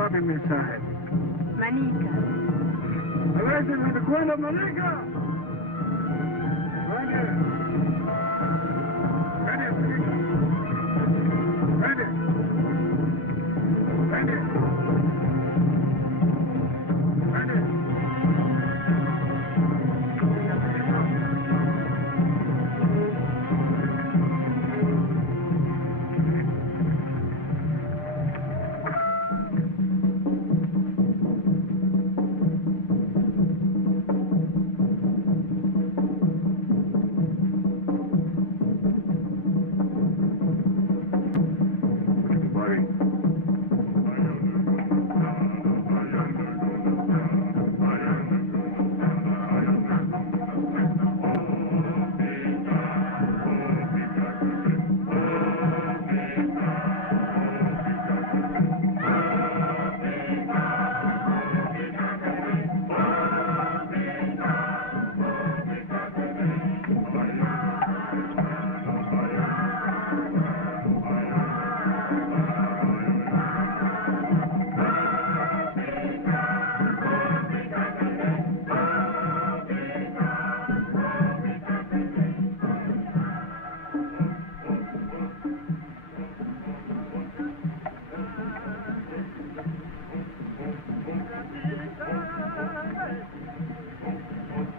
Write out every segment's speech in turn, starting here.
wapi misaid? Manica. A veces me recuerda Manica. Ready. Ready, Manica. Ready. Ready. Ready.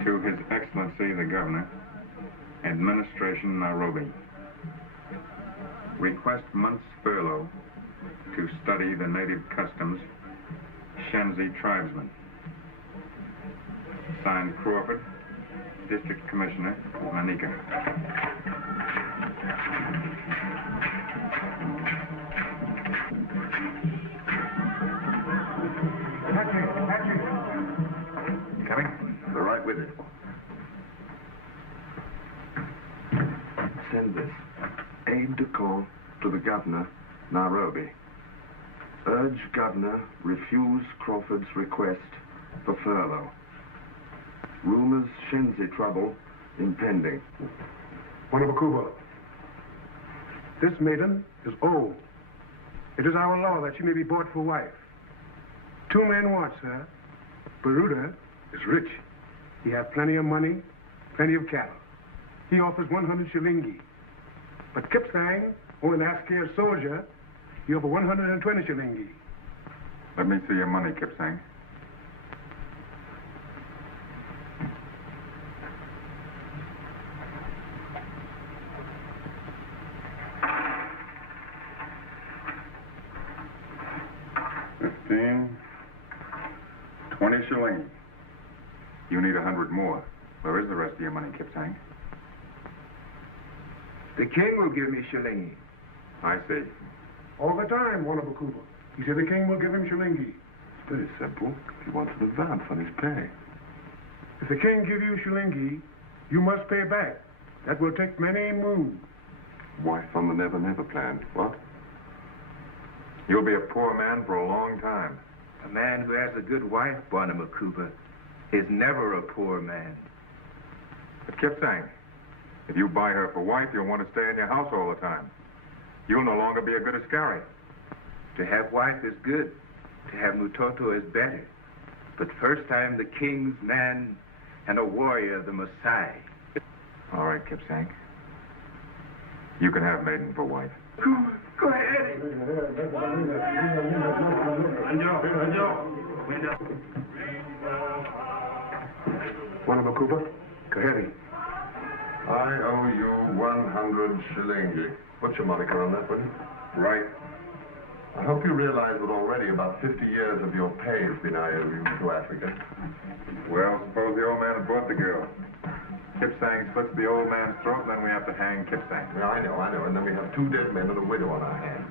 To His Excellency the Governor, Administration Nairobi. Request month's furlough to study the native customs, Shenzi tribesmen. Signed Crawford, District Commissioner, Manica. With it. Send this. Aide de camp to the governor, Nairobi. Urge governor refuse Crawford's request for furlough. Rumors Shenzi trouble impending. Wanabakuba, this maiden is old. It is our law that she may be bought for wife. 2 men want her. Baruda is rich. He has plenty of money, plenty of cattle. He offers 100 shilingi. But Kipsang, only an Askar soldier, he offers 120 shilingi. Let me see your money, Kipsang. $15, 20 shillings. You need 100 more. Where is the rest of your money, Kipsang? The king will give me shilingi. I see. All the time, Wanabakuba. He said the king will give him shilingi. It's very simple. He wants an advance on his pay. If the king give you shilingi, you must pay back. That will take many moons. Wife on the Never Never plan. What? You'll be a poor man for a long time. A man who has a good wife, Wanabakuba, is never a poor man. But Kipsang, if you buy her for wife, you'll want to stay in your house all the time. You'll no longer be a good askari. To have wife is good. To have mutoto is better. But first I am the king's man and a warrior, the Maasai. All right, Kipsang. You can have maiden for wife. Go ahead. Wanabakuba, Kaheri. I owe you 100 shilingi. What's your moniker on that one? Right. I hope you realize that already about 50 years of your pay has been IOU to Africa. Well, suppose the old man had bought the girl. Kipsang slits the old man's throat, then we have to hang Kipsang. Yeah, I know. And then we have 2 dead men and a widow on our hands.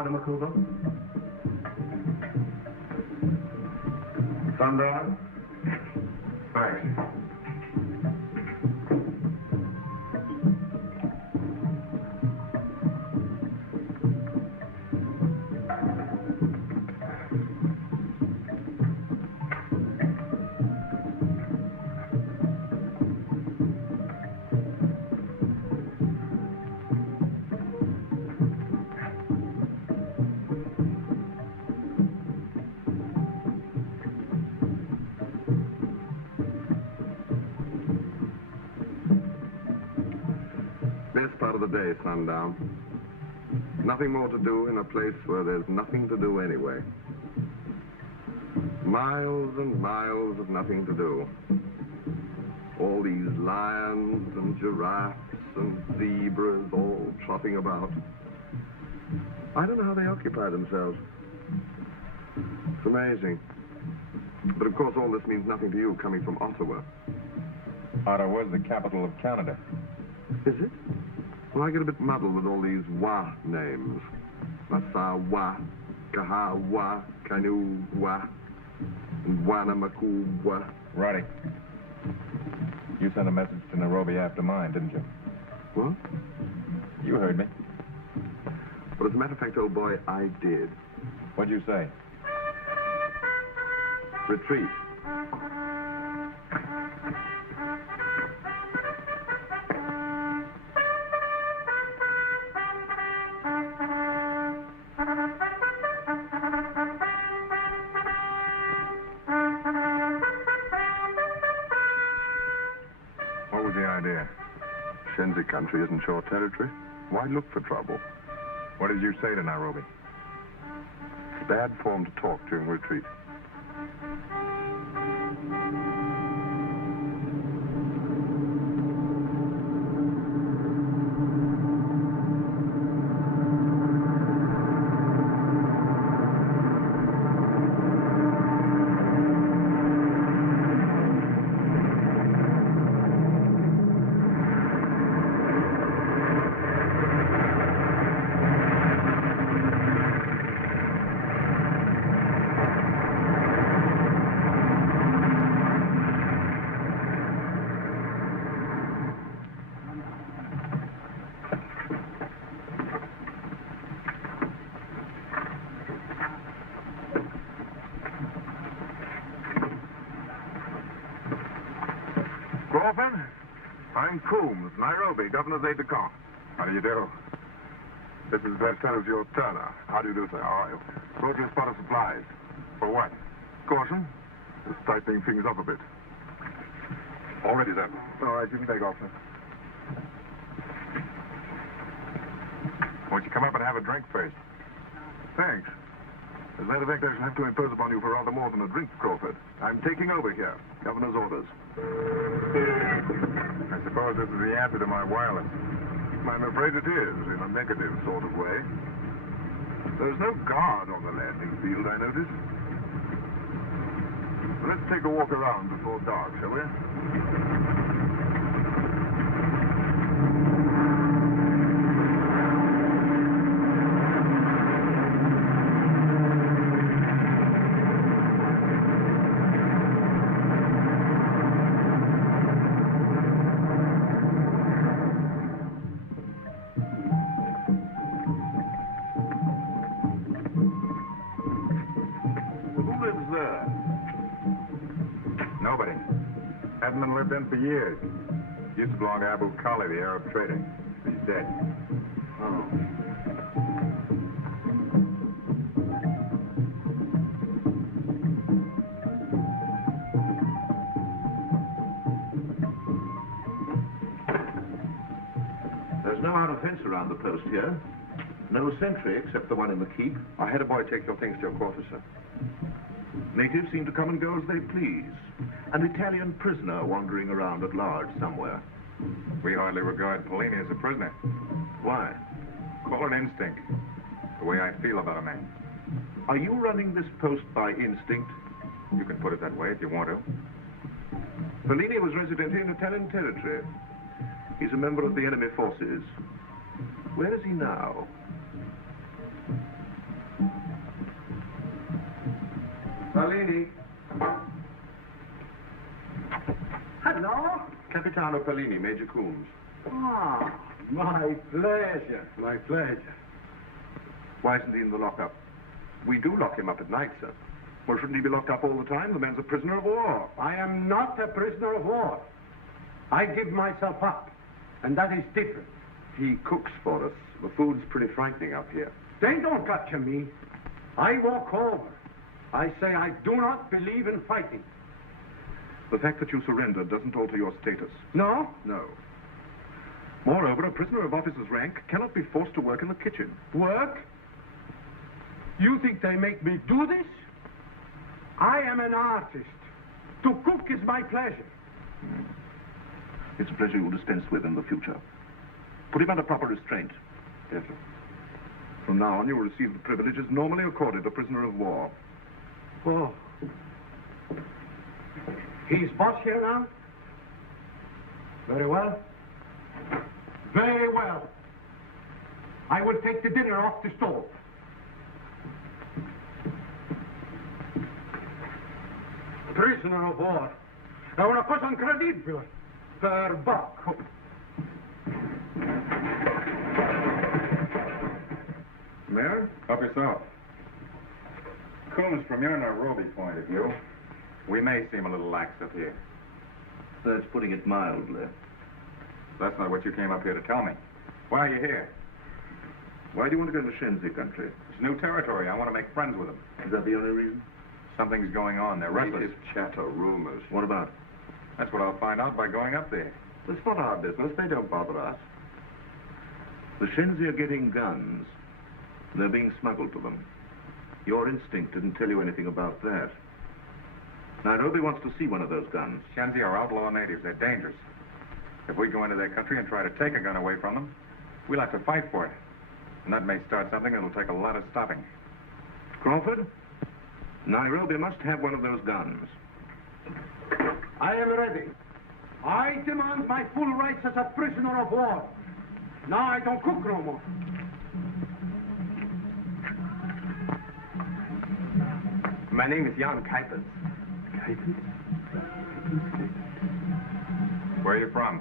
Madam Acoma? Sundown? Thanks. Best part of the day, Sundown. Nothing more to do in a place where there's nothing to do anyway. Miles and miles of nothing to do. All these lions and giraffes and zebras all trotting about. I don't know how they occupy themselves. It's amazing. But of course all this means nothing to you coming from Ottawa. Ottawa's the capital of Canada. Is it? Well, I get a bit muddled with all these Wa names. Masawa, Kahawa, Kanuwa, and Wanamakuwa. Roddy, you sent a message to Nairobi after mine, didn't you? What? You heard me. Well, as a matter of fact, old boy, I did. What'd you say? Retreat. What was the idea? Shenzi country isn't your territory. Why look for trouble? What did you say to Nairobi? It's bad form to talk during retreat. Crawford, I'm Coombs, Nairobi, Governor's aide-de-camp. How do you do? This is Lieutenant your Turner. How do you do, sir? How are you? Brought you a spot of supplies. For what? Caution. Just tightening things up a bit. All ready, sir. All right, you can take off, sir. Won't you come up and have a drink first? Thanks. As a matter of fact, I shall have to impose upon you for rather more than a drink, Crawford. I'm taking over here. Governor's orders. I suppose this is the answer to my wireless. I'm afraid it is, in a negative sort of way. There's no guard on the landing field, I notice. Let's take a walk around before dark, shall we? Lived in for years. Used to belong to Abu Khali, the Arab trader. He's dead. Oh. There's no outer fence around the post here. No sentry except the one in the keep. I had a boy take your things to your quarters, sir. Natives seem to come and go as they please. An Italian prisoner wandering around at large somewhere. We hardly regard Polini as a prisoner. Why? Call it instinct. The way I feel about a man. Are you running this post by instinct? You can put it that way if you want to. Polini was resident in Italian territory. He's a member of the enemy forces. Where is he now? Bellini. Hello? Capitano Bellini, Major Coombs. Ah, my pleasure. My pleasure. Why isn't he in the lockup? We do lock him up at night, sir. Well, shouldn't he be locked up all the time? The man's a prisoner of war. I am not a prisoner of war. I give myself up, and that is different. He cooks for us. The food's pretty frightening up here. They don't capture me. I walk over. I say I do not believe in fighting. The fact that you surrendered doesn't alter your status. No? No. Moreover, a prisoner of officer's rank cannot be forced to work in the kitchen. Work? You think they make me do this? I am an artist. To cook is my pleasure. It's a pleasure you'll dispense with in the future. Put him under proper restraint. Yes, sir. From now on, you will receive the privileges normally accorded a prisoner of war. Oh. He's boss here now? Very well. Very well. I will take the dinner off the stove. Prisoner of war. È una cosa incredibile. Per Bacco. Mayor? Help yourself. Coombs, from your Nairobi point of view, we may seem a little lax up here. That's putting it mildly. That's not what you came up here to tell me. Why are you here? Why do you want to go to Shenzi country? It's new territory. I want to make friends with them. Is that the only reason? Something's going on. They're restless. Native chatter, rumors. What about? That's what I'll find out by going up there. It's not our business. They don't bother us. The Shenzi are getting guns. They're being smuggled to them. Your instinct didn't tell you anything about that. Nairobi wants to see one of those guns. Shenzi are outlaw natives. They're dangerous. If we go into their country and try to take a gun away from them, we'll have to fight for it. And that may start something that'll take a lot of stopping. Crawford, Nairobi must have one of those guns. I am ready. I demand my full rights as a prisoner of war. Now I don't cook no more. My name is Jan Kuipers. Where are you from?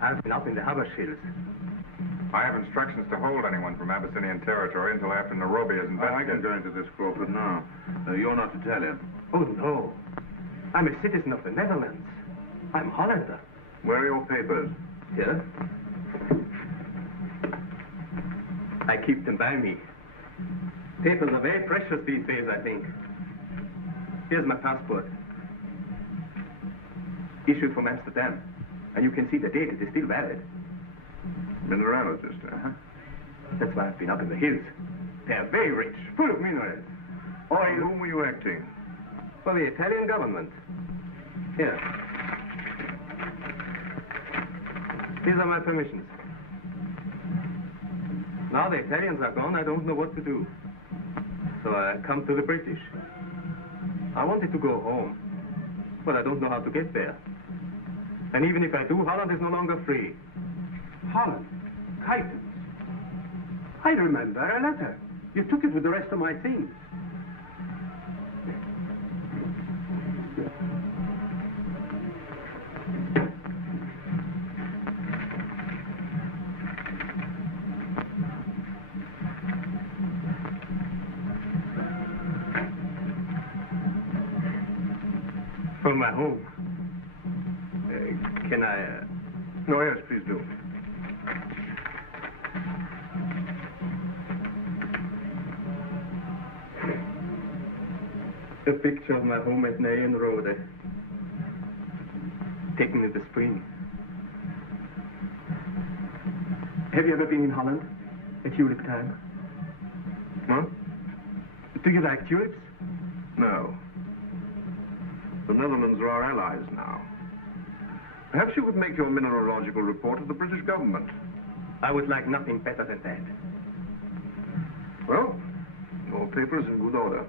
I've been up in the Hathaway Hills. I have instructions to hold anyone from Abyssinian territory until after Nairobi is I can investigated. go into this, Crawford, now. You're not Italian. Oh, no. I'm a citizen of the Netherlands. I'm Hollander. Where are your papers? Here? I keep them by me. Papers are very precious these days, I think. Here's my passport. Issued from Amsterdam. And you can see the date. It is still valid. Mineralogist, huh? That's why I've been up in the hills. They're very rich, full of minerals. For whom were you acting? For the Italian government. Here. These are my permissions. Now the Italians are gone, I don't know what to do. So I come to the British. I wanted to go home, but I don't know how to get there. And even if I do, Holland is no longer free. Holland. Kuipers. I remember a letter. You took it with the rest of my things. For my home. Can I... Oh, yes, please do. A picture of my home at Nyen Rode. Taken in the spring. Have you ever been in Holland? At tulip time? Huh? Do you like tulips? No. The Netherlands are our allies now. Perhaps you could make your mineralogical report to the British government. I would like nothing better than that. Well, your paper is in good order.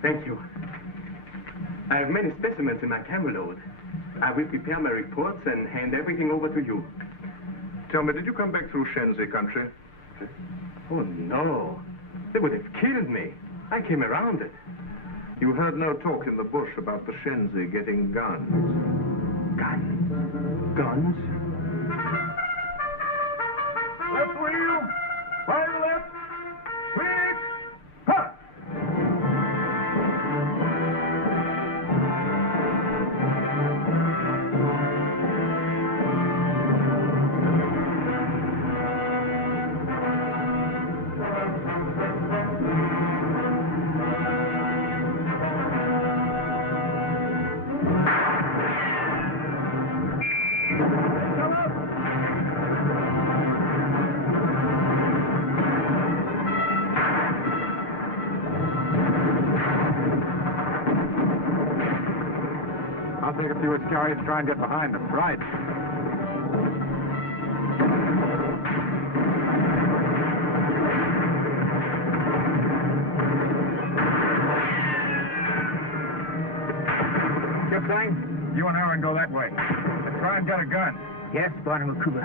Thank you. I have many specimens in my camera load. I will prepare my reports and hand everything over to you. Tell me, did you come back through Shenzi country? Oh, no. They would have killed me. I came around it. You heard no talk in the bush about the Shenzi getting guns. Guns? Guns? Left wheel! Fire left! Quick! Cut! I'll take a few Iscariot to try and get behind them. Right. Kip Sang, you and Aaron go that way. And try and get a gun. Yes, Bwana Makuba.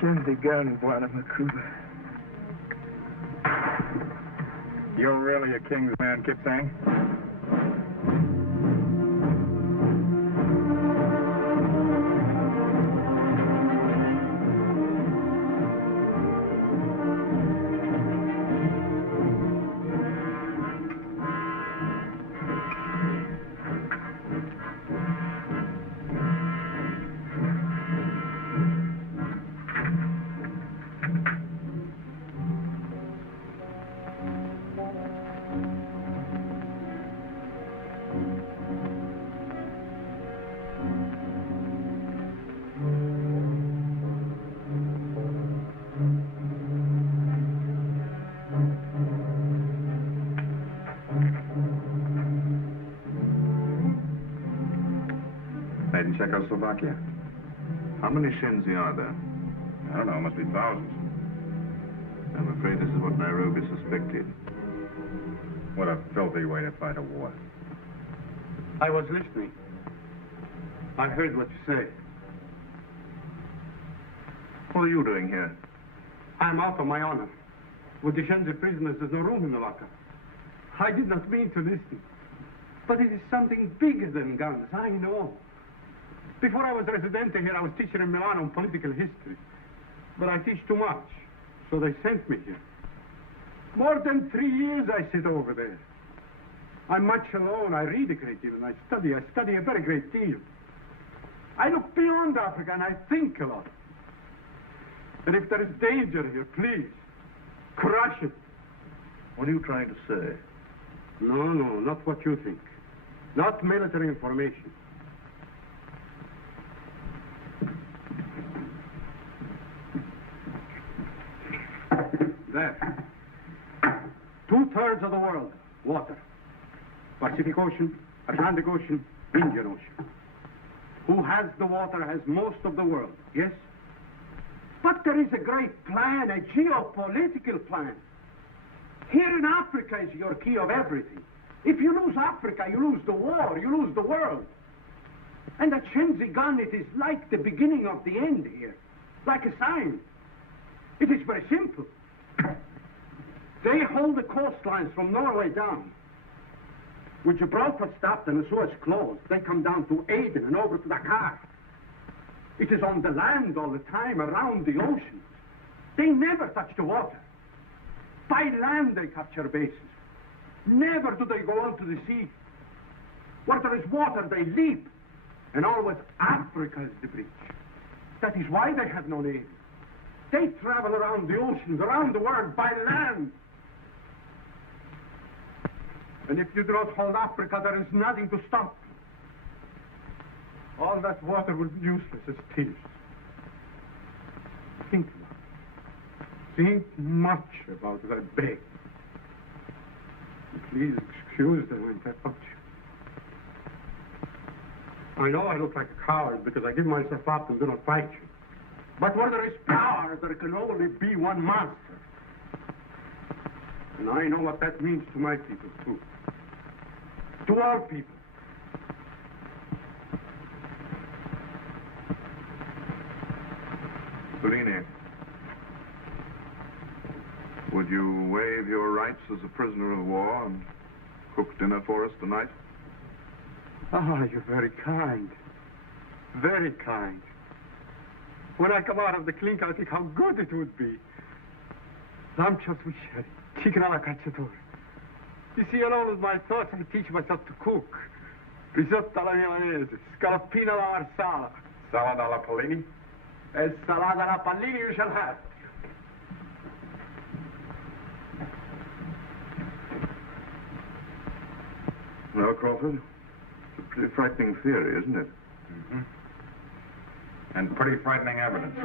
Send the gun, Bwana Makuba. You're really a king's man, Kip Sang? Made in Czechoslovakia. How many Shenzi are there? I don't know, must be thousands. I'm afraid this is what Nairobi suspected. What a filthy way to fight a war. I was listening. I heard what you say. What are you doing here? I'm out of my honor. With the Shenzi prisoners, there's no room in the locker. I did not mean to listen. But it is something bigger than guns, I know. Before I was residente here, I was teaching in Milan on political history. But I teach too much, so they sent me here. More than 3 years I sit over there. I'm much alone. I read a great deal, and I study a very great deal. I look beyond Africa, and I think a lot. And if there is danger here, please, crush it. What are you trying to say? No, not what you think. Not military information. There. 2/3 of the world, water. Pacific Ocean, Atlantic Ocean, Indian Ocean. Who has the water has most of the world, yes? But there is a great plan, a geopolitical plan. Here in Africa is your key of everything. If you lose Africa, you lose the war, you lose the world. And that Shenzi gun, it is like the beginning of the end here. Like a sign. It is very simple. They hold the coastlines from Norway down. With Gibraltar stopped and the Suez closed, they come down to Aden and over to Dakar. It is on the land all the time, around the ocean. They never touch the water. By land they capture bases. Never do they go onto the sea. Where there is water, they leap. And always Africa is the breach. That is why they have no navy. They travel around the oceans, around the world, by land. And if you do not hold Africa, there is nothing to stop. All that water will be useless as tears. Think about it. Think much about that bay. Please excuse the interruption. I know I look like a coward because I give myself up and do not fight you. But where there is power, there can only be one master. And I know what that means to my people, too. To our people. Serene, would you waive your rights as a prisoner of war and cook dinner for us tonight? Ah, you're very kind. Very kind. When I come out of the clink, I'll think how good it would be. Lamb chops with sherry, chicken alla cacciatore. You see, along with my thoughts, I teach myself to cook. Risotto alla milanese, scaloppino alla marsala. Salad alla Polini? E salata alla pallini you shall have. Well, Crawford, it's a pretty frightening theory, isn't it? Mm-hmm. And pretty frightening evidence.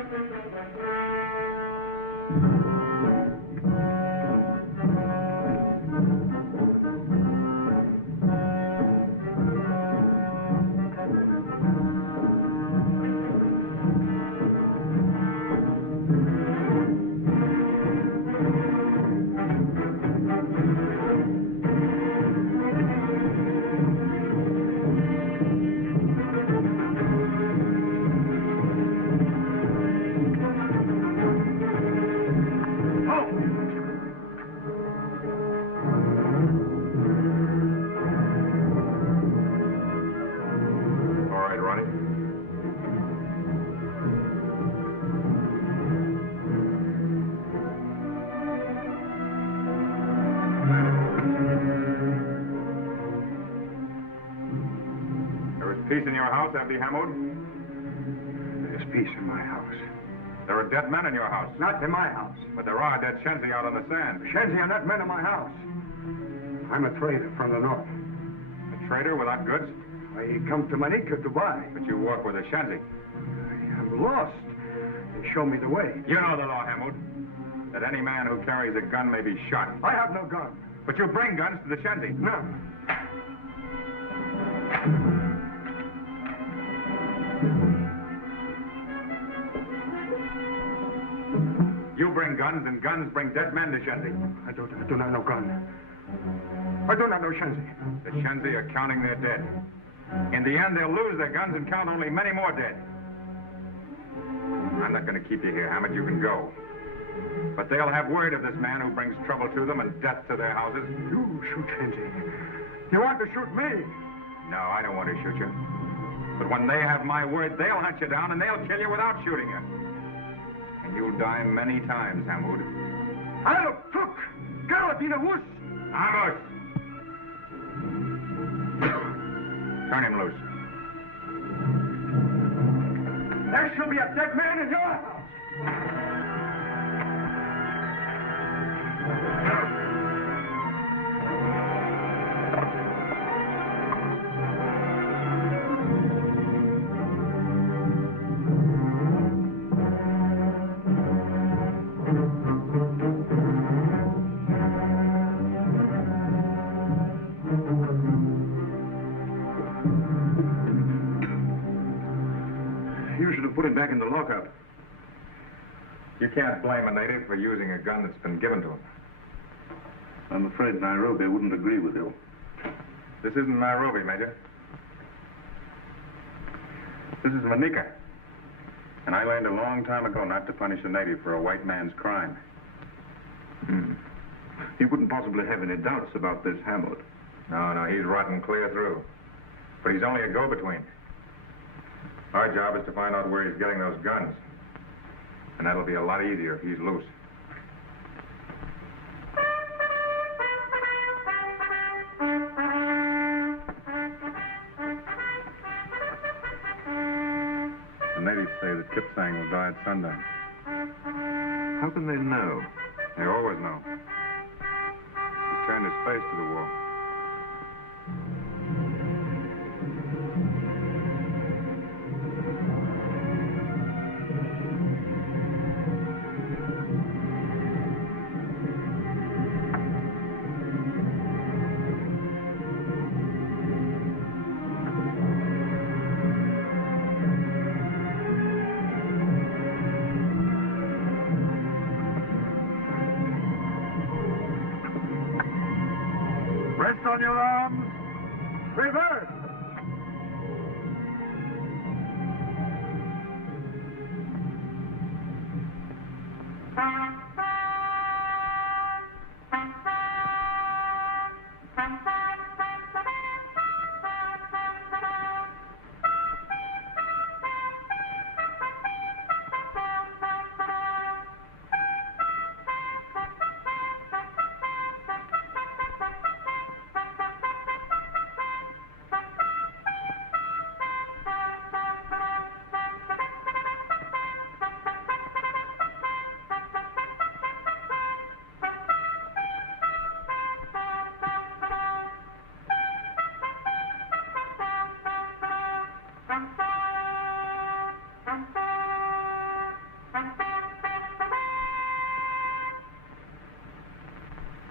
Peace in your house, Abdi Hamoud? There's peace in my house. There are dead men in your house. Not in my house. But there are dead Shenzi out on the sand. Shenzi are not men in my house. I'm a trader from the north. A trader without goods? I come to Manica to buy. But you work with a Shenzi. I am lost. They show me the way. You know the law, Hamoud. That any man who carries a gun may be shot. I have no gun. But you bring guns to the Shenzi. No. You bring guns, and guns bring dead men to Shenzi. I do not know gun. I do not know Shenzi. The Shenzi are counting their dead. In the end, they'll lose their guns and count only many more dead. I'm not going to keep you here, Hammond. You can go. But they'll have word of this man who brings trouble to them and death to their houses. You shoot Shenzi. You want to shoot me? No, I don't want to shoot you. But when they have my word, they'll hunt you down and they'll kill you without shooting you. And you'll die many times, Hamoud. I'll cook! Galadina Wuss! Amos! Turn him loose. There shall be a dead man in your house! Put him back in the lockup. You can't blame a native for using a gun that's been given to him. I'm afraid Nairobi wouldn't agree with you. This isn't Nairobi, Major. This is Manika. And I learned a long time ago not to punish a native for a white man's crime. You couldn't possibly have any doubts about this Hammond. No, he's rotten clear through. But he's only a go-between. Our job is to find out where he's getting those guns. And that'll be a lot easier if he's loose. The natives say that Kipsang will die at sundown. How can they know? They always know. He's turned his face to the wall. Rest on your arms. Reverse.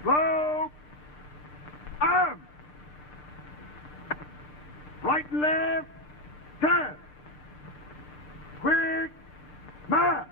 Slow. Arms. Right and left. Turn. Quick. March.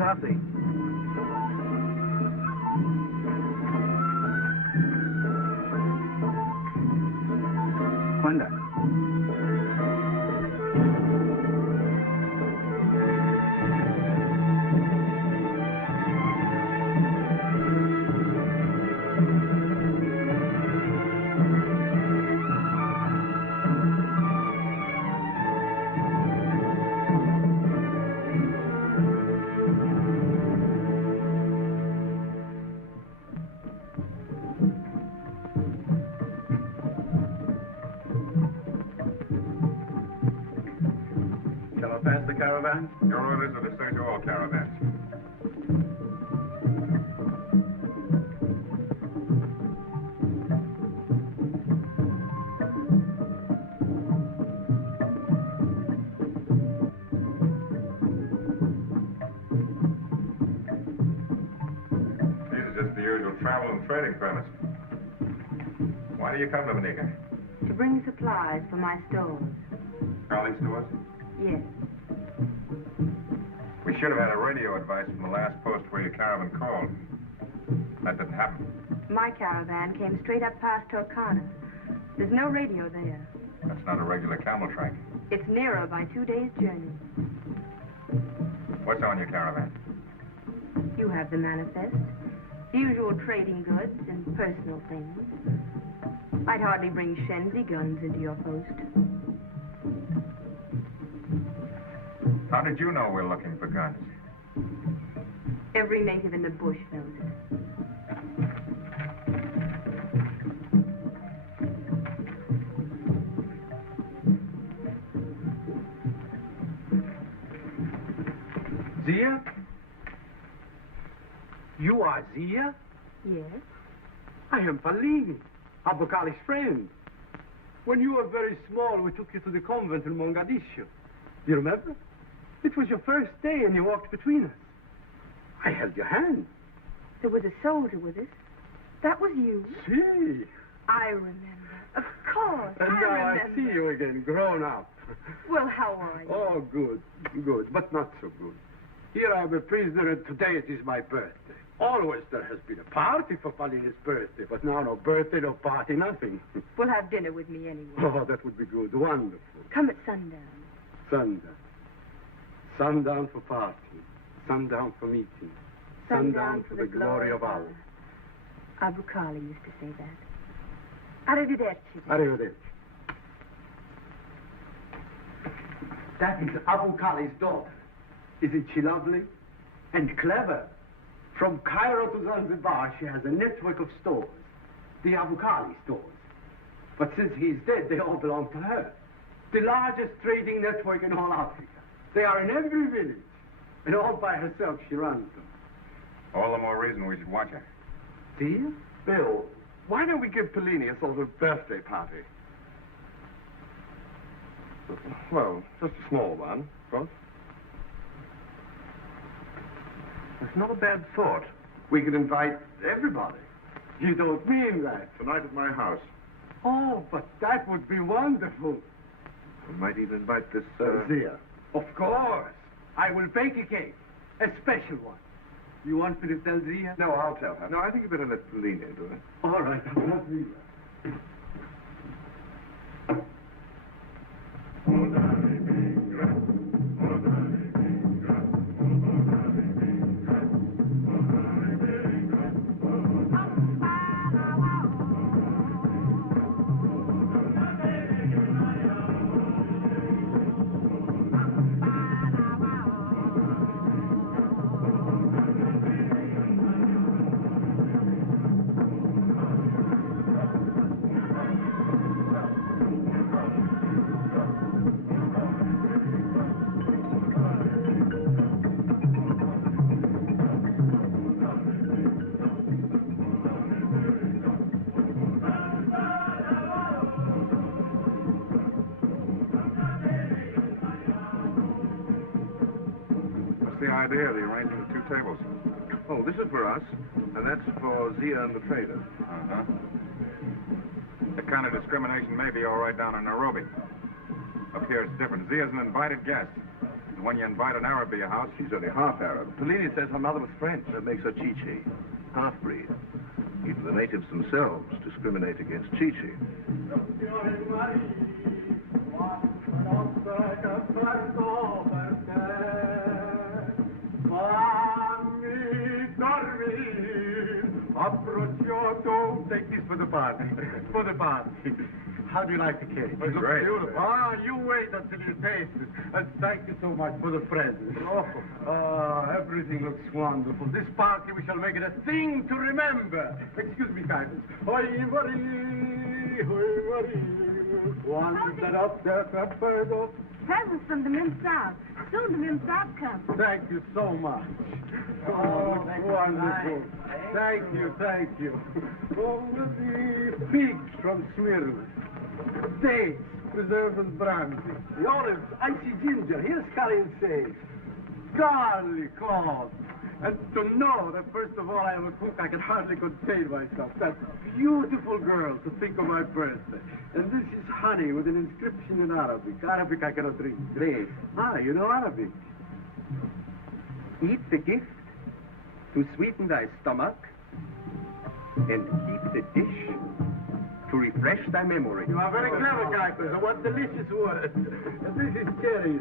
Hathaway. Wanda. Pass the caravan? Your orders are to search all caravans. These are just the usual travel and trading permits. Why do you come to Manika? To bring supplies for my stores. Calling stores? Yes. We should have had a radio advice from the last post where your caravan called. That didn't happen. My caravan came straight up past Acoma. There's no radio there. That's not a regular camel track. It's nearer by 2 days' journey. What's on your caravan? You have the manifest. The usual trading goods and personal things. I'd hardly bring Shenzi guns into your post. How did you know we're looking for guns? Every native in the bush knows it. Zia? You are Zia? Yes? I am Fellini, Abu Khali's friend. When you were very small, we took you to the convent in Mogadishu. You remember? It was your first day and you walked between us. I held your hand. There was a soldier with us. That was you. See? I remember. Of course, And now I remember. see you again, grown up. Well, how are you? Oh, good, good, but not so good. Here I am a prisoner, and today it is my birthday. Always there has been a party for Fellini's birthday, but now no birthday, no party, nothing. We'll have dinner with me anyway. Oh, that would be good, wonderful. Come at sundown. Sundown. Sundown for party. Sundown for meeting. Sundown for the glory of Allah. Abu Khali used to say that. Arrivederci. Arrivederci. That is Abu Khali's daughter. Isn't she lovely? And clever. From Cairo to Zanzibar, she has a network of stores. The Abu Khali stores. But since he's dead, they all belong to her. The largest trading network in all Africa. They are in every village. And all by herself, she runs them. All the more reason we should watch her. See? Bill, why don't we give Fellini a sort of birthday party? Well, just a small one, of course. It's not a bad thought. We could invite everybody. You don't mean that. Tonight at my house. Oh, but that would be wonderful. We might even invite this, Zia. Of course. I will bake a cake. A special one. You want me to tell Zia? No, I'll tell her. No, I think you better let Fellini do it. All right, I'll tell Zia. Idea of the arrangement of two tables. Oh, this is for us, and that's for Zia and the trader. Uh-huh. That kind of discrimination may be all right down in Nairobi. Up here it's different. Zia's an invited guest. And when you invite an Arab to your house, She's only half Arab. Fellini says her mother was French. That makes her Chichi. Half-breed. Even the natives themselves discriminate against Chichi. Take this for the party. For the party. How do you like the cake? It's great. Beautiful. Ah, you wait until you taste it. And thank you so much for the present. Everything looks wonderful. This party, we shall make it a thing to remember. Excuse me, kindness. Presents from the Mim-Sab. Soon the Mim-Sab comes. Thank you so much. Oh, wonderful. Thank you, thank you. Oh, the pigs from Smyrna. Dates, preserved and brandy. The olives, icy ginger. Here's curry and sage. Garlic, cloves. And to know that, first of all, I am a cook, I can hardly contain myself. That beautiful girl to think of my birthday. And this is honey with an inscription in Arabic. Arabic I cannot read. Great. Ah, you know Arabic. Eat the gift to sweeten thy stomach, and keep the dish to refresh thy memory. You are very clever, Kuipers. What delicious words. This is cherries.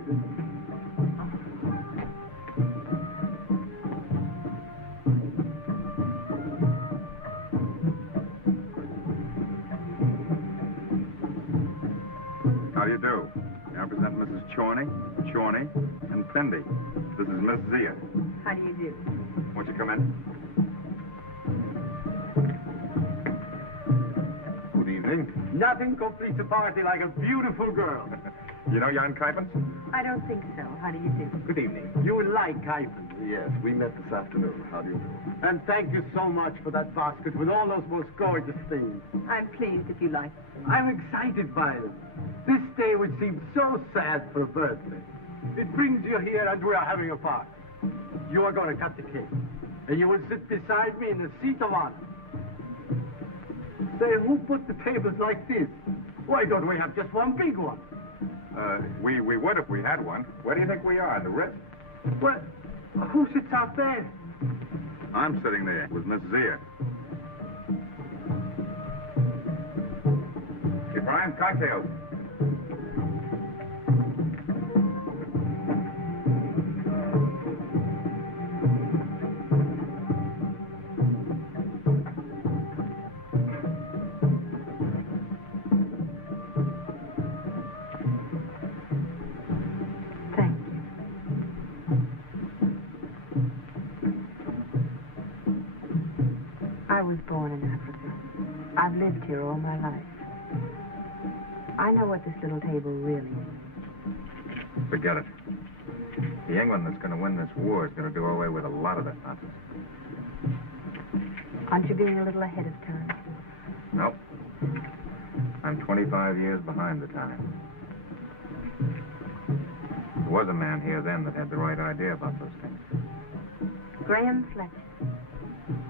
How do you do? I represent Mrs. Chorney, and Fendi. This is Miss Zia. How do you do? Won't you come in? Good evening. Nothing completes a party like a beautiful girl. You know Jan Kuipers? I don't think so. How do you do? Good evening. You like Kuipers. Yes, we met this afternoon. How do you do? And thank you so much for that basket with all those most gorgeous things. I'm pleased if you like them. I'm excited by them. This day which seems so sad for a birthday. It brings you here and we are having a party. You are going to cut the cake. And you will sit beside me in the seat of honor. Say, who put the tables like this? Why don't we have just one big one? We would if we had one. Where do you think we are? In the Ritz? What? Who sits out there? I'm sitting there with Miss Zia. Ibrahim, cocktails. I was born in Africa. I've lived here all my life. I know what this little table really is. Forget it. The England that's going to win this war is going to do away with a lot of that nonsense. Aren't you being a little ahead of time? Nope. I'm 25 years behind the time. There was a man here then that had the right idea about those things. Graham Fletcher.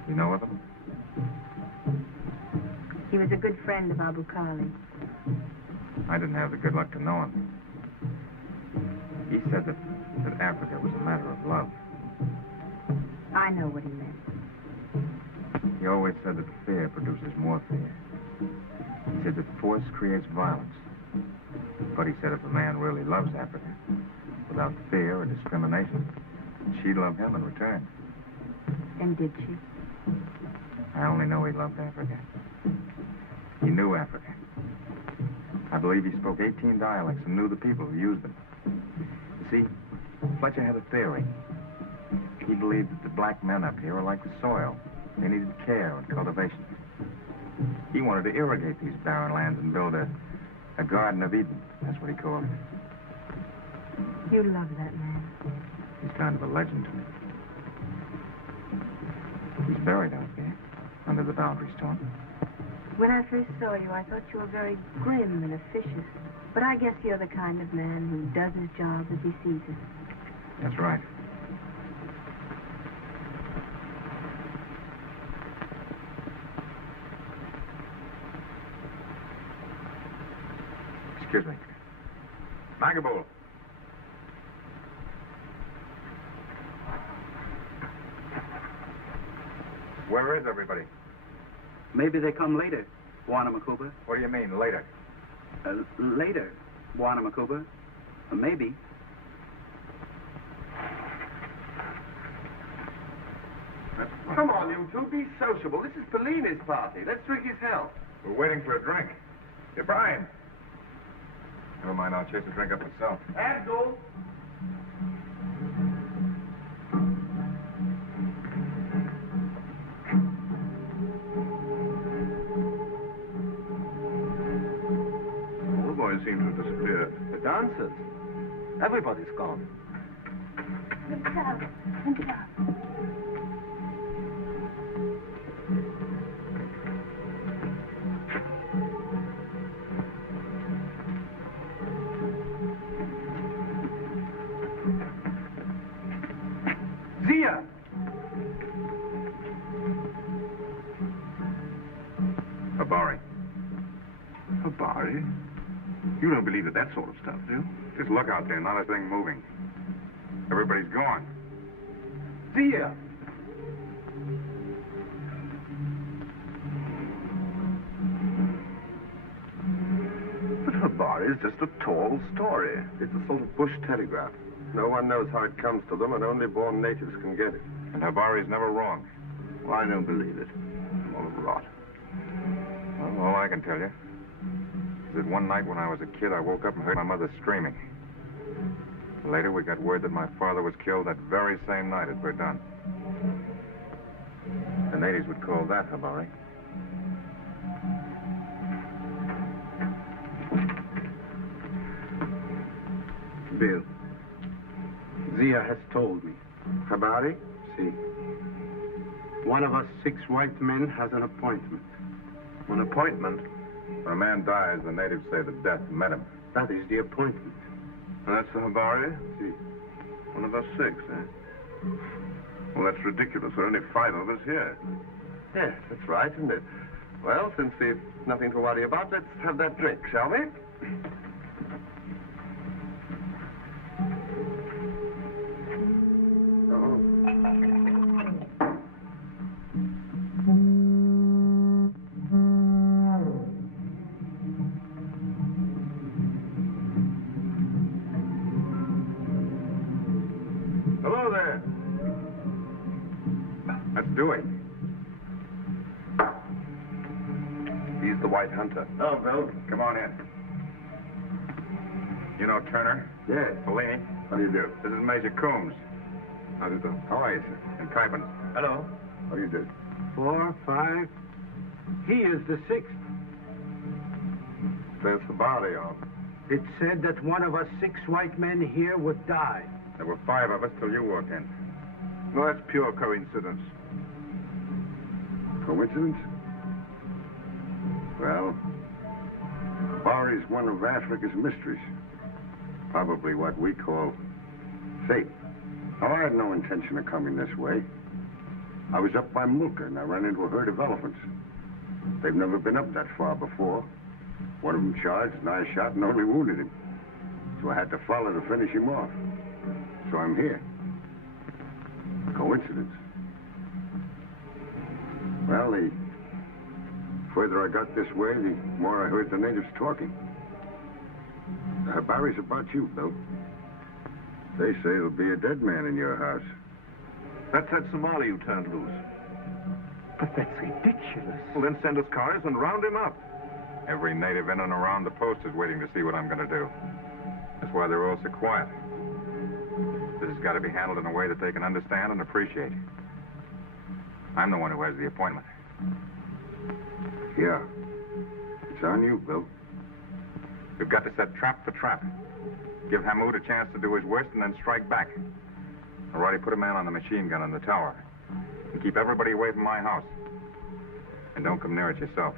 You know of him? He was a good friend of Abu Khali. I didn't have the good luck to know him. He said that Africa was a matter of love. I know what he meant. He always said that fear produces more fear. He said that force creates violence. But he said if a man really loves Africa, without fear or discrimination, she'd love him in return. And did she? I only know he loved Africa. He knew Africa. I believe he spoke 18 dialects and knew the people who used them. You see, Fletcher had a theory. He believed that the black men up here were like the soil. They needed care and cultivation. He wanted to irrigate these barren lands and build a Garden of Eden. That's what he called it. You love that man. He's kind of a legend to me. He's buried out there, under the boundary stone. When I first saw you, I thought you were very grim and officious. But I guess you're the kind of man who does his job as he sees it. That's right. Excuse me. Magabul. Where is everybody? Maybe they come later, Wana Makuba. What do you mean, later? Later, Wana Makuba. Maybe. Come on, you two, be sociable. This is Polina's party. Let's drink his health. We're waiting for a drink. Hey, Brian. Never mind, I'll chase a drink up myself. Abdul. All the boys seem to have disappeared. The dancers. Everybody's gone. Zia! Barré. Barré? You don't believe that sort of stuff, do you? Just look out there, not a thing moving. Everybody's gone. Zia! Barré is just a tall story. It's a sort of bush telegraph. No one knows how it comes to them, and only born natives can get it. And Hathaway's never wrong. Well, I don't believe it. All rot. Well, all I can tell you is that one night when I was a kid, I woke up and heard my mother screaming. Later, we got word that my father was killed that very same night at Verdun. The natives would call that Hathaway. Bill, Zia has told me. Hathaway? See, one of us 6 white men has an appointment. An appointment? When a man dies, the natives say that death met him. That is the appointment. And that's the Hathaway? See. One of us 6, eh? Well, that's ridiculous. There are only 5 of us here. Yes, that's right, isn't it? Well, since we've nothing to worry about, let's have that drink, shall we? Hello there. Let's do it. He's the White Hunter. Oh, Bill. Come on in. You know Turner? Yes. Fellini? How do you do? This is Major Coombs. How do you do? How are you, sir? And Kuipers. Hello. How do you do? 4, 5. He is the 6th. There's the body on. It said that one of us 6 white men here would die. There were 5 of us till you walked in. No, that's pure coincidence. Coincidence? Well, Barré's one of Africa's mysteries. Probably what we call fate. Now, I had no intention of coming this way. I was up by Mulka, and I ran into a herd of elephants. They've never been up that far before. One of them charged, and I shot and only wounded him. So I had to follow to finish him off. So I'm here. Coincidence. Well, the further I got this way, the more I heard the natives talking. Barry's about you, Bill. They say there'll be a dead man in your house. That's that Somali you turned loose. But that's ridiculous. Well, then send us cars and round him up. Every native in and around the post is waiting to see what I'm going to do. That's why they're all so quiet. This has got to be handled in a way that they can understand and appreciate. I'm the one who has the appointment. Yeah. It's on you, Bill. We've got to set trap for trap. Give Hamoud a chance to do his worst and then strike back. I've already put a man on the machine gun in the tower. And keep everybody away from my house. And don't come near it yourself.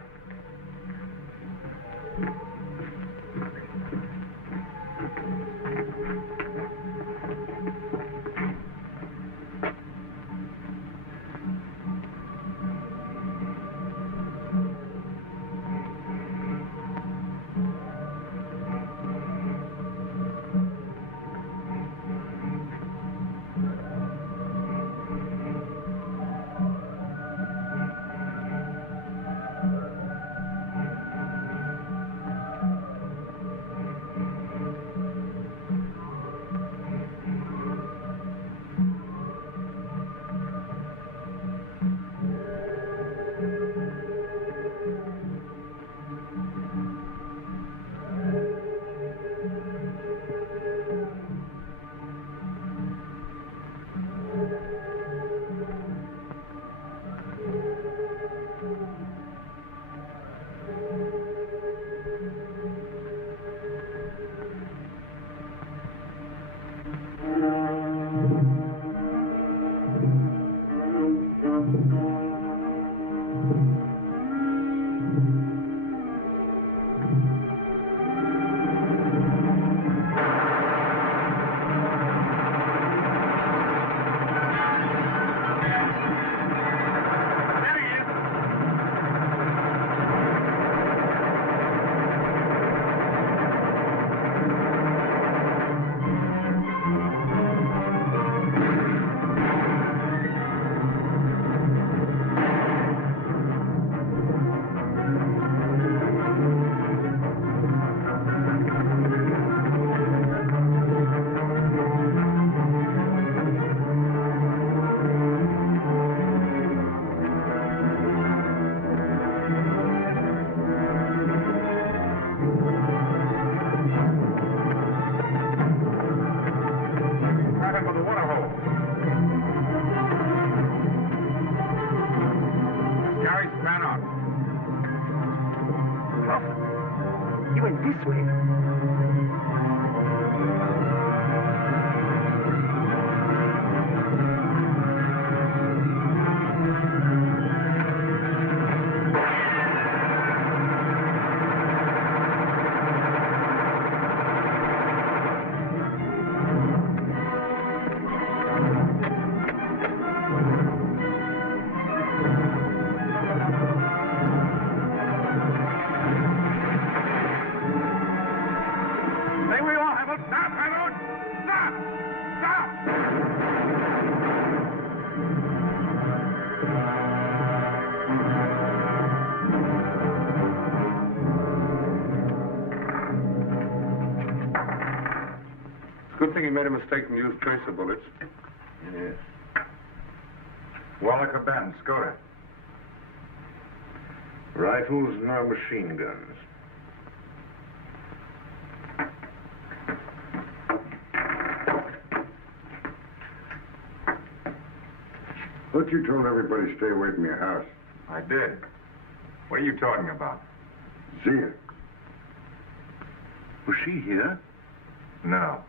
the water hole. Scary, span out. Crawford, you went this way. Good thing he made a mistake and used tracer bullets. Yes. Wallaker Ben, Skoda. Rifles, no machine guns. Thought you told everybody to stay away from your house. I did. What are you talking about? Zia. Was she here? No.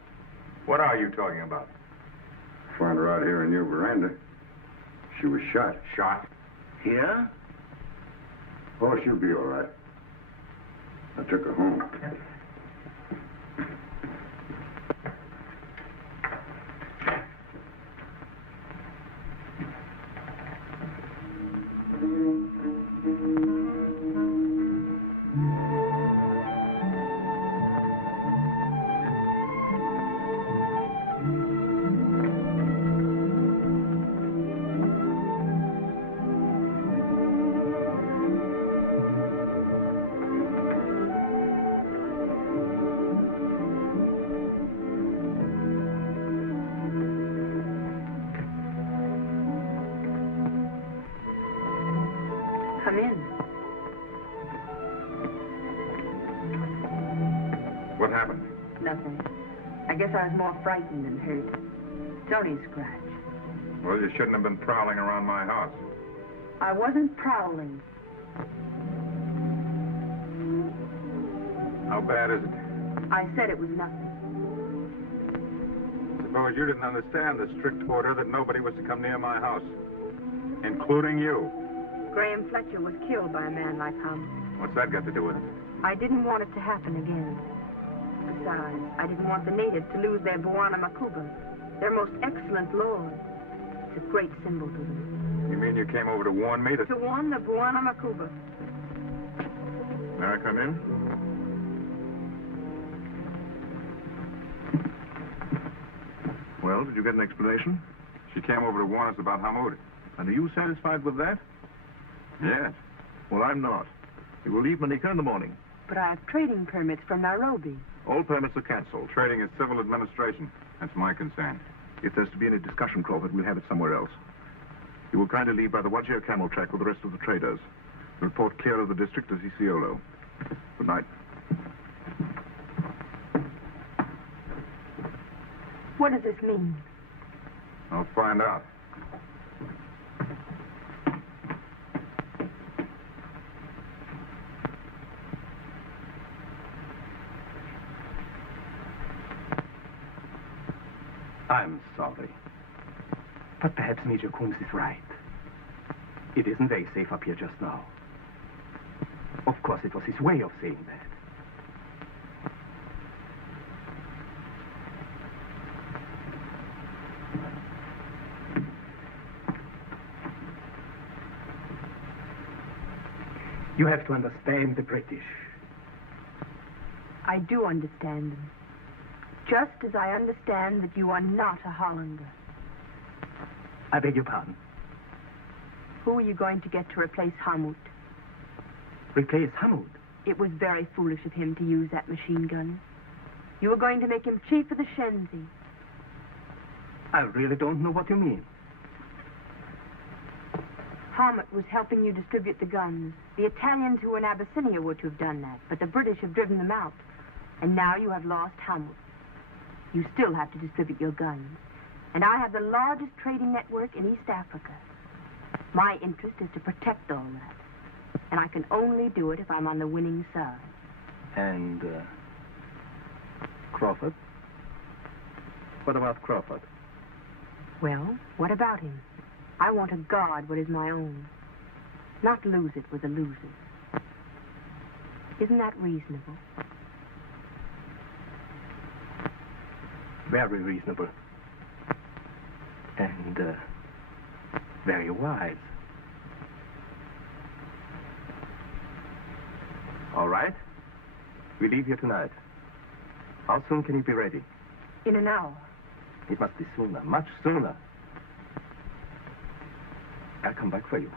What are you talking about? Found her out here in your veranda. She was shot. Shot? Here? Oh, she'll be all right. I took her home. Come in. What happened? Nothing. I guess I was more frightened than hurt. It's only a scratch. Well, you shouldn't have been prowling around my house. I wasn't prowling. How bad is it? I said it was nothing. Suppose you didn't understand the strict order that nobody was to come near my house, including you. Graham Fletcher was killed by a man like him. What's that got to do with it? I didn't want it to happen again. Besides, I didn't want the natives to lose their Bwana Makuba, their most excellent lord. It's a great symbol to them. You mean you came over to warn me that... To warn the Bwana Makuba. May I come in? Well, did you get an explanation? She came over to warn us about Hamoud. And are you satisfied with that? Yes. Well, I'm not. We will leave Manika in the morning. But I have trading permits from Nairobi. All permits are cancelled. Trading is civil administration. That's my concern. If there's to be any discussion, Crawford, we'll have it somewhere else. You will kindly leave by the Wajir camel track with the rest of the traders. Report clear of the district as Isiolo. Good night. What does this mean? I'll find out. I'm sorry. But perhaps Major Coombs is right. It isn't very safe up here just now. Of course, it was his way of saying that. You have to understand the British. I do understand them. Just as I understand that you are not a Hollander. I beg your pardon. Who are you going to get to replace Hamoud? Replace Hamoud? It was very foolish of him to use that machine gun. You were going to make him chief of the Shenzi. I really don't know what you mean. Hamoud was helping you distribute the guns. The Italians who were in Abyssinia were to have done that, but the British have driven them out. And now you have lost Hamoud. You still have to distribute your guns. And I have the largest trading network in East Africa. My interest is to protect all that. And I can only do it if I'm on the winning side. And, Crawford? What about Crawford? Well, what about him? I want to guard what is my own. Not lose it with the losers. Isn't that reasonable? Very reasonable. And, very wise. All right. We leave here tonight. How soon can you be ready? In an hour. It must be sooner, much sooner. I'll come back for you.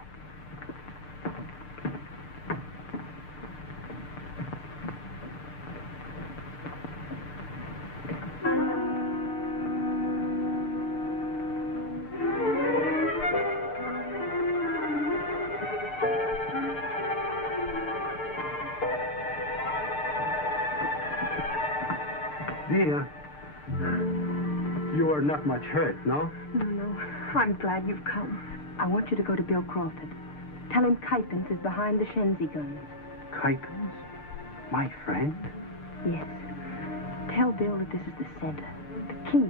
Dear, you are not much hurt, no? No. I'm glad you've come. I want you to go to Bill Crawford. Tell him Kuipens is behind the Shenzi guns. Kuipens? My friend? Yes. Tell Bill that this is the center, the key,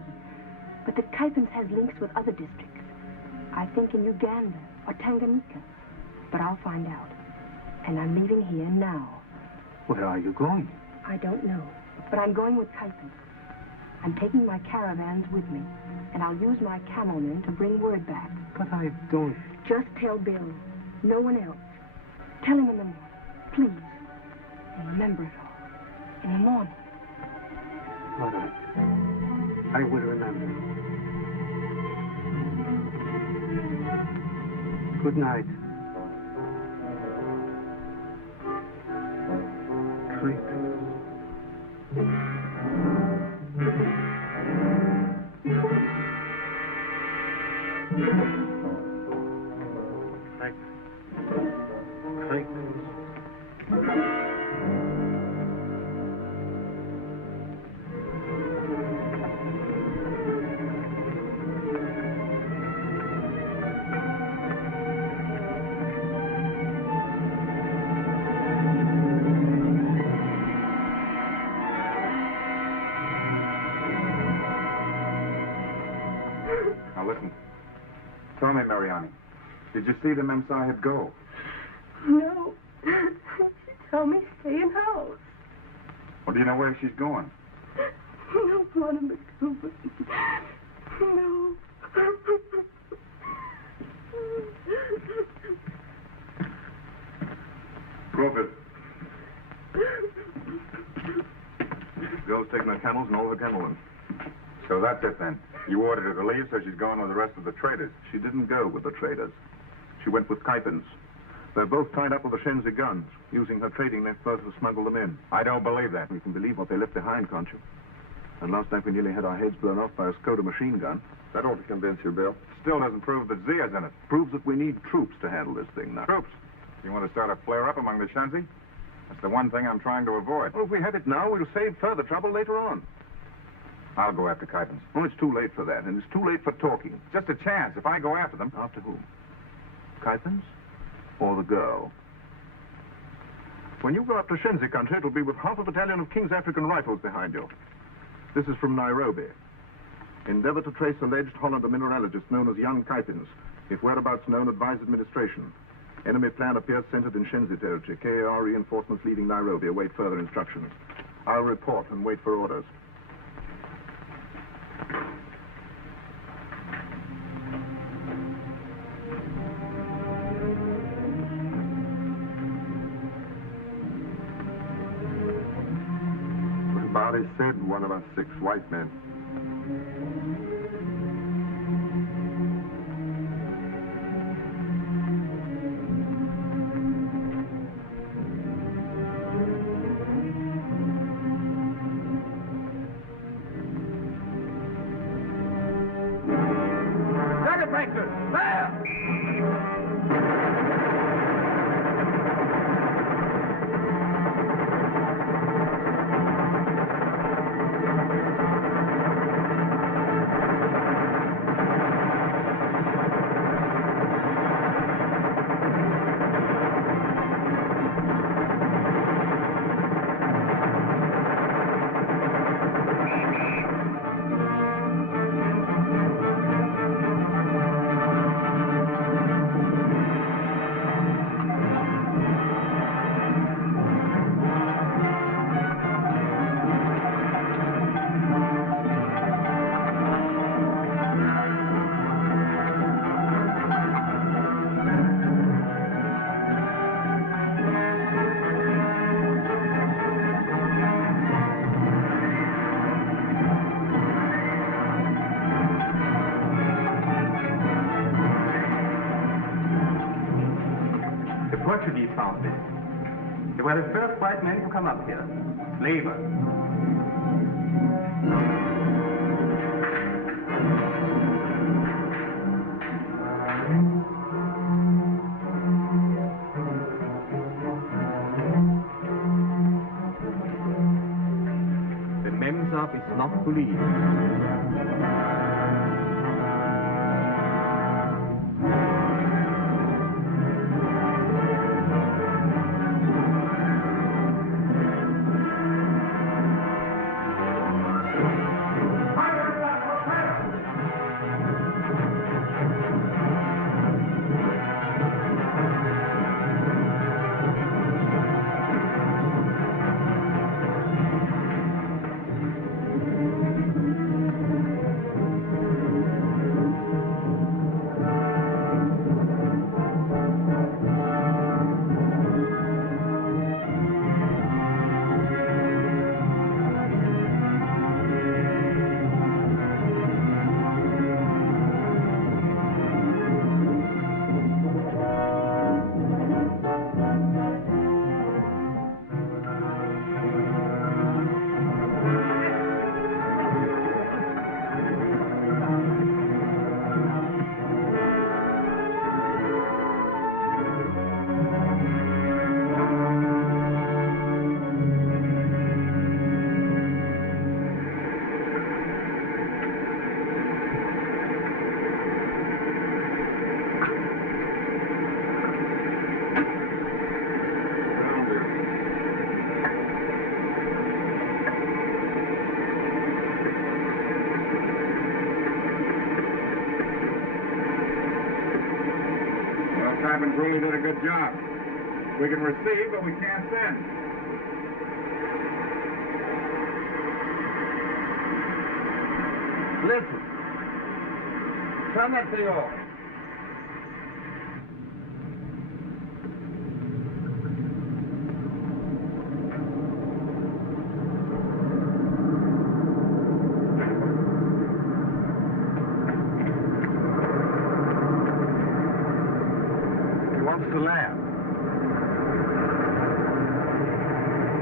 but that Kuipens has links with other districts. I think in Uganda or Tanganyika. But I'll find out. And I'm leaving here now. Where are you going? I don't know. But I'm going with Kuipens. I'm taking my caravans with me, and I'll use my camelmen to bring word back. But I don't... Just tell Bill. No one else. Tell him in the morning, please. And remember it all. In the morning. All right. I will remember. Good night. Kuipens. Now listen. Tell me, Mariani, did you see the Mem Sahib go? No. She told me stay in house. Well, do you know where she's going? No one in the Cuba. No. Crawford. Girl's taking her camels and all her camelmen. So that's it then. You ordered her to leave, so she's going with the rest of the traders. She didn't go with the traders. She went with Kuipens. They're both tied up with the Shenzi guns, using her trading network to smuggle them in. I don't believe that. You can believe what they left behind, can't you? And last night we nearly had our heads blown off by a Skoda machine gun. That ought to convince you, Bill. Still doesn't prove that Zia's in it. Proves that we need troops to handle this thing now. Troops? You want to start a flare-up among the Shenzi? That's the one thing I'm trying to avoid. Well, if we have it now, we'll save further trouble later on. I'll go after Kuipens. Oh, it's too late for that, and it's too late for talking. Just a chance. If I go after them... After whom? Kuipens? Or the girl? When you go up to Shenzi country, it'll be with half a battalion of King's African Rifles behind you. This is from Nairobi. Endeavor to trace alleged Hollander mineralogist known as young Kuipens. If whereabouts known, advise administration. Enemy plan appears centered in Shenzi territory. KAR reinforcements leaving Nairobi. Await further instructions. I'll report and wait for orders. Barré said one of us 6 white men. Portuguese found this. They were the first white men to come up here. Slavers. The Memsaf is not believed. Really did a good job. We can receive, but we can't send. Listen. Turn that thing off. To land.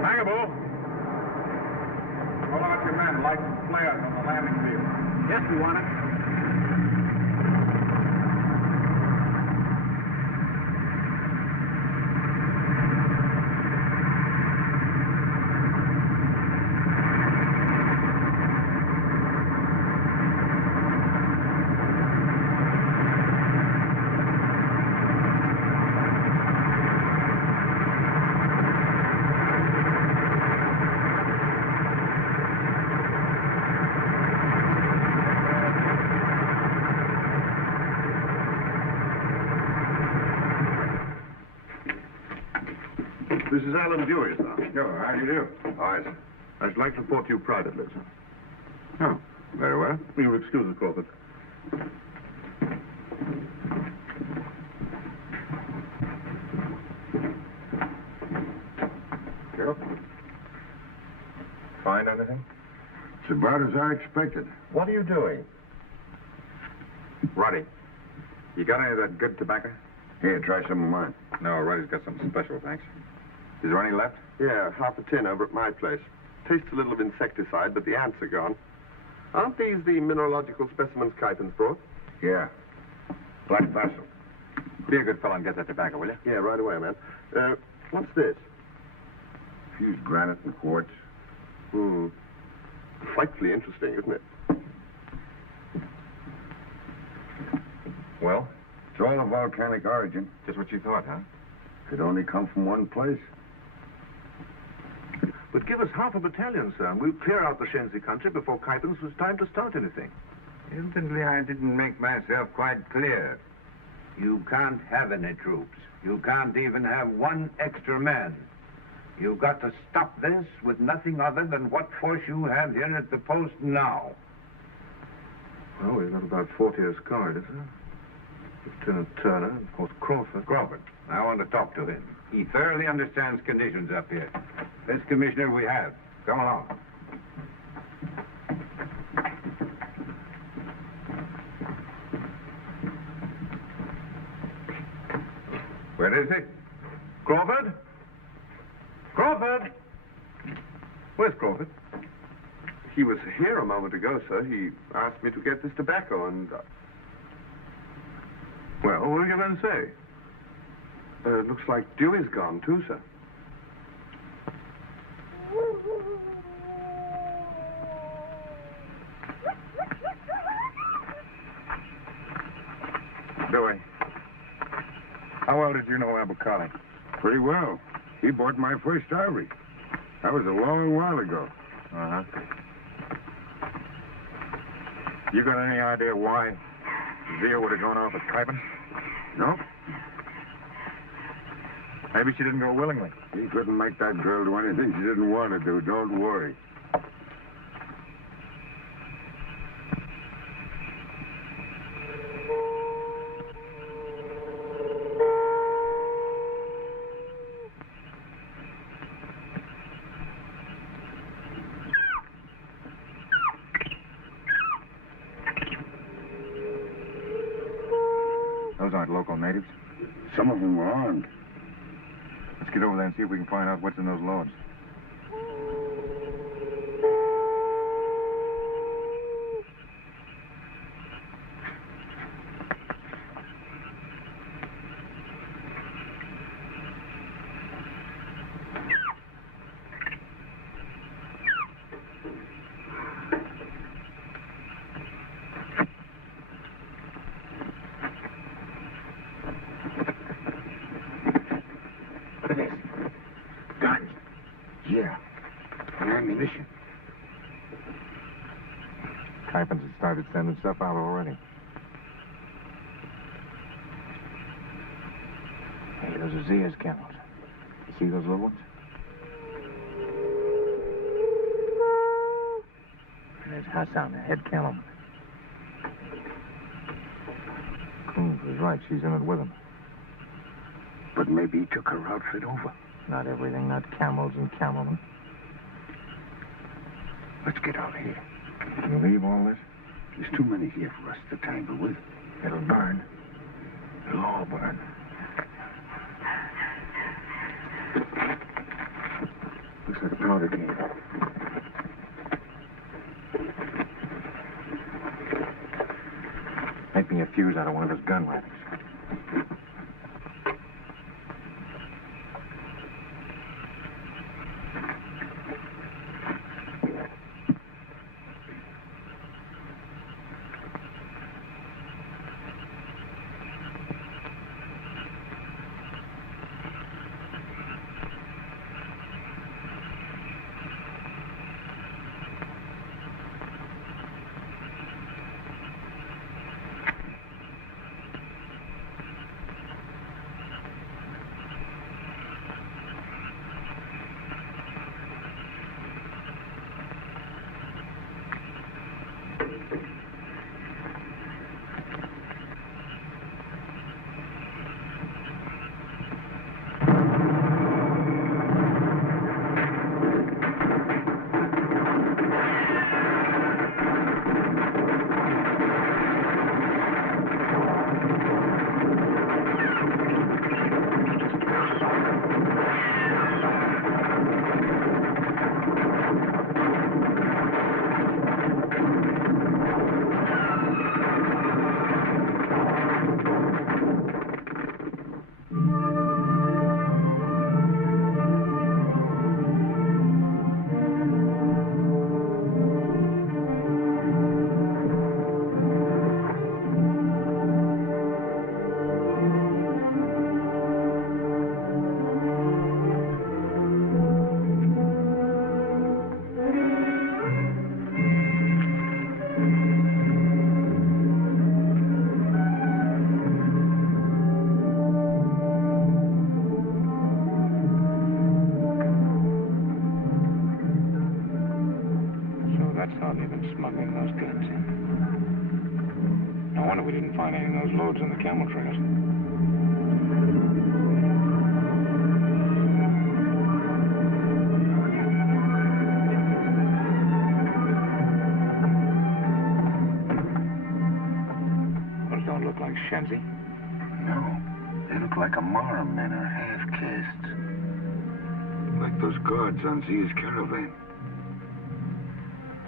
Hannibal! Call out your men, light some flares on the landing field. Yes, we want it. This is Alan Dewey, sir. Sure, how do you do? All right. I'd like to report to you privately, sir. Oh, very well. You'll excuse us, Crawford. Joe? Find anything? It's about as I expected. What are you doing? Roddy, you got any of that good tobacco? Here, try some of mine. No, Roddy's got something special, thanks. Is there any left? Yeah, half a tin over at my place. Tastes a little of insecticide, but the ants are gone. Aren't these the mineralogical specimens Kypens brought? Yeah. Black basil. Be a good fellow and get that tobacco, will you? Yeah, right away, man. What's this? Fused granite and quartz. Frightfully interesting, isn't it? Well? It's all of volcanic origin. Just what you thought, huh? Could only come from one place. But give us half a battalion, sir, and we'll clear out the Shenzi country before Kypens was time to start anything. Evidently, I didn't make myself quite clear. You can't have any troops. You can't even have one extra man. You've got to stop this with nothing other than what force you have here at the post now. Well, we've got about 40 escort, is there? Lieutenant Turner, and of course Crawford. Crawford. I want to talk to him. He thoroughly understands conditions up here. Best commissioner we have. Come along. Where is it? Crawford? Crawford? Where's Crawford? He was here a moment ago, sir. He asked me to get this tobacco and... Well, what are you going to say? It looks like Dewey's gone, too, sir. Dewey. How well did you know Abukali? Pretty well. He bought my first ivory. That was a long while ago. Uh-huh. You got any idea why Zia would have gone off with Kaipen? No? Maybe she didn't go willingly. He couldn't make that girl do anything she didn't want to do. Don't worry. Those aren't local natives. Some of them were armed. Let's get over there and see if we can find out what's in those loads. Yeah. And ammunition. Kaipen's had started sending stuff out already. Hey, those are Zia's camels. You see those little ones? And there's Hassan, the head cattleman. Coombs was right. She's in it with him. But maybe he took her outfit over. Not everything, not camels and camelmen. Let's get out of here. You leave all this? There's too many here for us to tangle with. It'll burn. It'll all burn. Looks like a powder keg. Make me a fuse out of one of his gun wrappings. Camel trails. Those don't look like Shenzi. No, They look like Amara men or half-castes. Like those guards on Zia's caravan.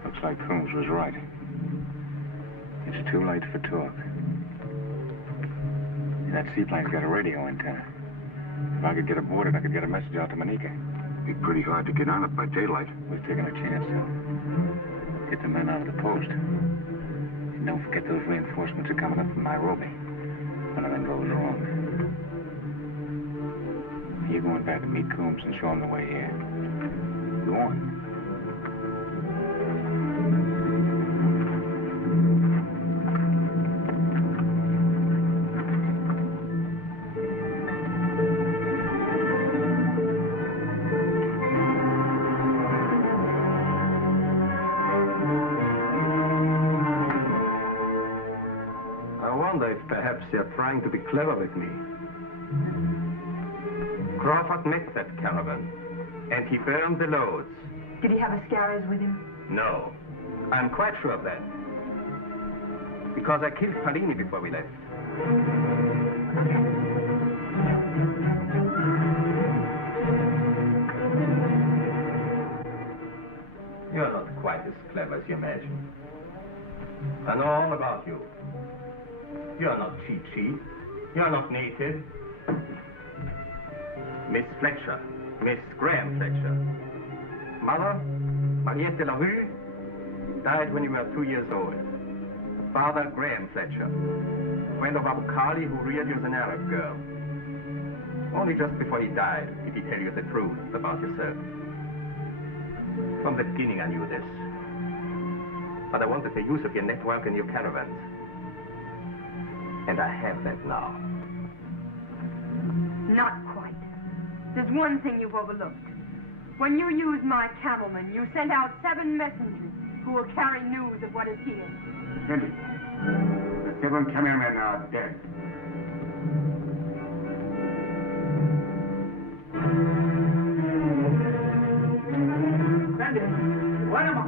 Looks like Coombs was right. It's too late for talk. That seaplane's got a radio antenna. If I could get aboard it, I could get a message out to Manika. Be pretty hard to get on it by daylight. We've taken a chance to get the men out of the post. And don't forget those reinforcements are coming up from Nairobi. When anything goes wrong. You're going back to meet Coombs and show him the way here. Go on. Perhaps you're trying to be clever with me. Crawford met that caravan, and he burned the loads. Did he have Ascaris with him? No. I'm quite sure of that. Because I killed Palini before we left. You're not quite as clever as you imagine. I know all about you. You're not Chi-Chi. You're not naked. Miss Fletcher. Miss Graham Fletcher. Mother, Mariette de la Rue, died when you were 2 years old. Father, Graham Fletcher. Friend of Abukali, who reared you as an Arab girl. Only just before he died did he tell you the truth about yourself. From the beginning I knew this. But I wanted the use of your network and your caravans. And I have that now. Not quite. There's one thing you've overlooked. When you used my camelmen, you sent out 7 messengers who will carry news of what is here. Cindy, the 7 cameramen are dead. Cindy, where am I?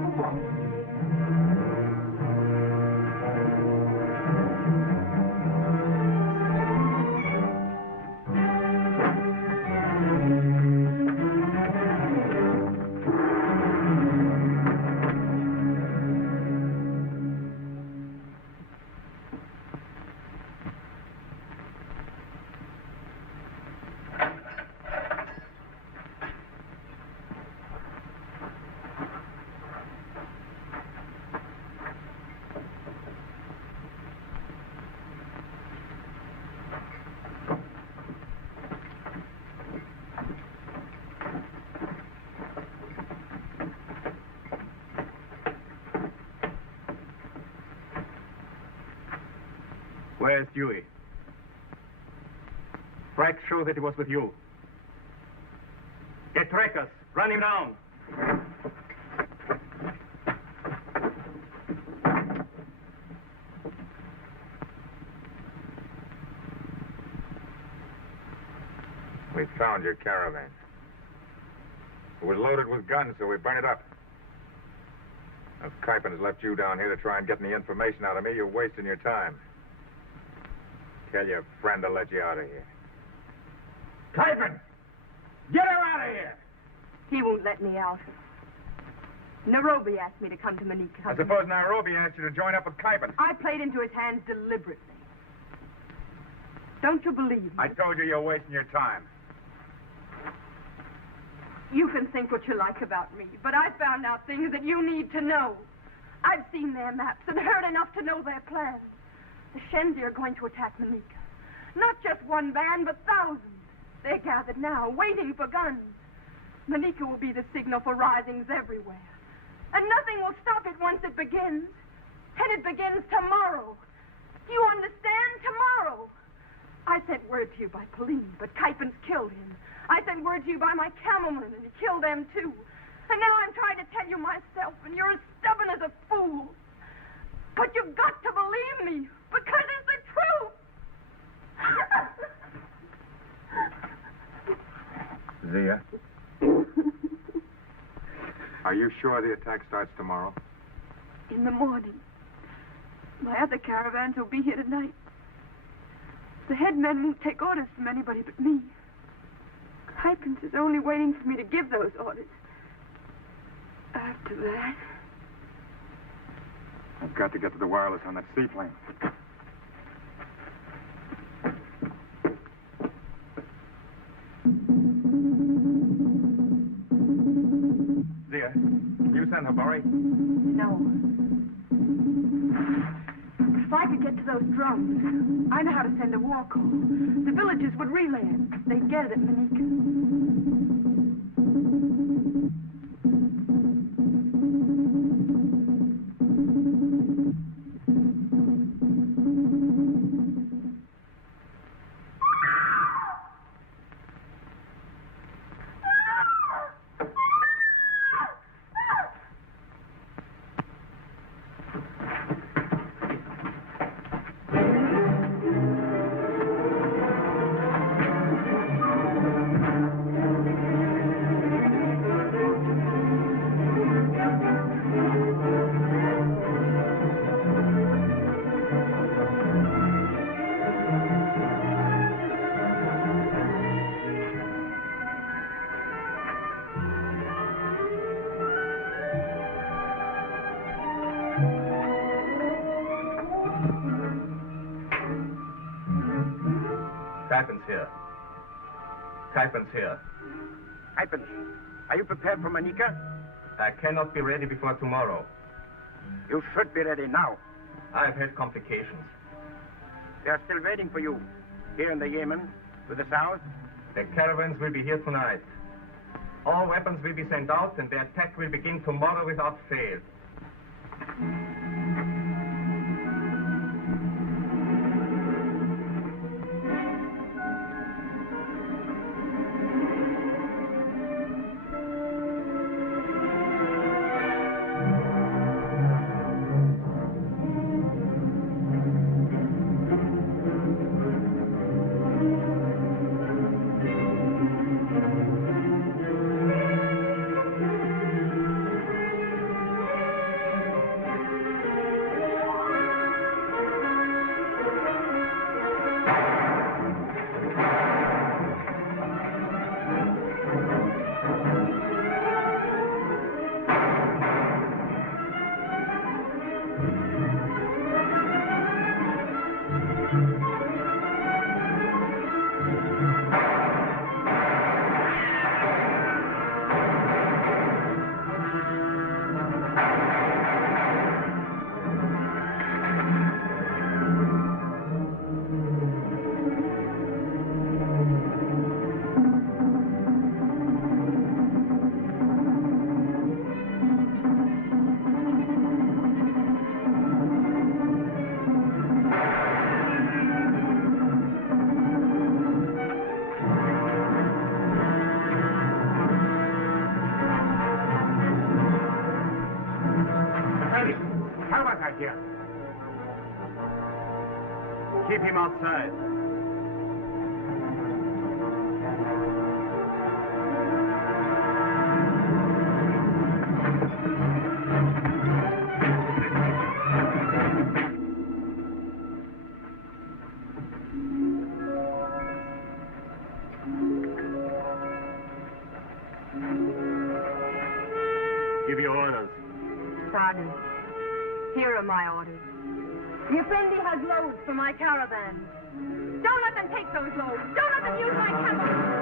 Where's Dewey? Frank, show that he was with you. Get trackers. Run him down. We found your caravan. It was loaded with guns, so we burned it up. If Kuipen has left you down here to try and get any information out of me, you're wasting your time. Tell your friend to let you out of here. Kuipen! Get her out of here! He won't let me out. Nairobi asked me to come to Manika. I suppose Nairobi asked you to join up with Kuipen. I played into his hands deliberately. Don't you believe me? I told you you're wasting your time. You can think what you like about me, but I found out things that you need to know. I've seen their maps and heard enough to know their plans. The Shenzi are going to attack Manika. Not just one band, but thousands. They're gathered now, waiting for guns. Manika will be the signal for risings everywhere. And nothing will stop it once it begins. And it begins tomorrow. Do you understand? Tomorrow. I sent word to you by Pauline, but Kuipen's killed him. I sent word to you by my camelmen, and he killed them too. And now I'm trying to tell you myself, and you're as stubborn as a fool. But you've got to believe me, because it's the truth. Zia? Are you sure the attack starts tomorrow? In the morning. My other caravans will be here tonight. The head man won't take orders from anybody but me. Hypens is only waiting for me to give those orders. After that... I've got to get to the wireless on that seaplane. Zia, you send her, Barré? No. If I could get to those drums, I know how to send a war call. The villagers would relay it. They'd get it at Manika. Kypens here. Kypens here. Kypens, are you prepared for Manika? I cannot be ready before tomorrow. You should be ready now. I've had complications. They are still waiting for you. Here in the Yemen, to the south. The caravans will be here tonight. All weapons will be sent out and the attack will begin tomorrow without fail. Here. Keep him outside. Give your orders. Sergeant, here are my orders. The Effendi has loads for my caravan. Don't let them take those loads. Don't let them use my camel.